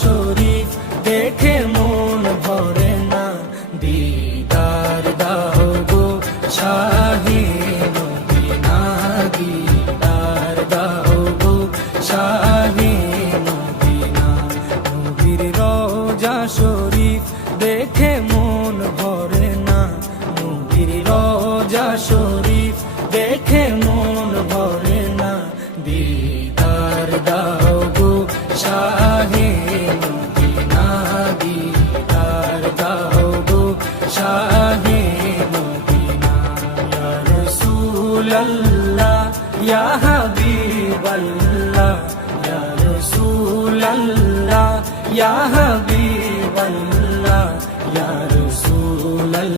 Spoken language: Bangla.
শরীফ দেখে মন ভরে না, দিদার দাও গো শাহে মদিনা, দিদার দাও গো শাহে মদিনা। নবীর রওজা শরীফ দেখে মন ভরে না, নবীর রওজা শরীফ দেখে মন ভরে না, দিদার দাও গো শাহে মদিনা, দিদার দাও গো শাহে মদিনা। ইয়া রাসূলাল্লাহ ইয়া হাবিবাল্লাহ, ইয়া রাসূলাল্লাহ ইয়া হাবিবাল্লাহ।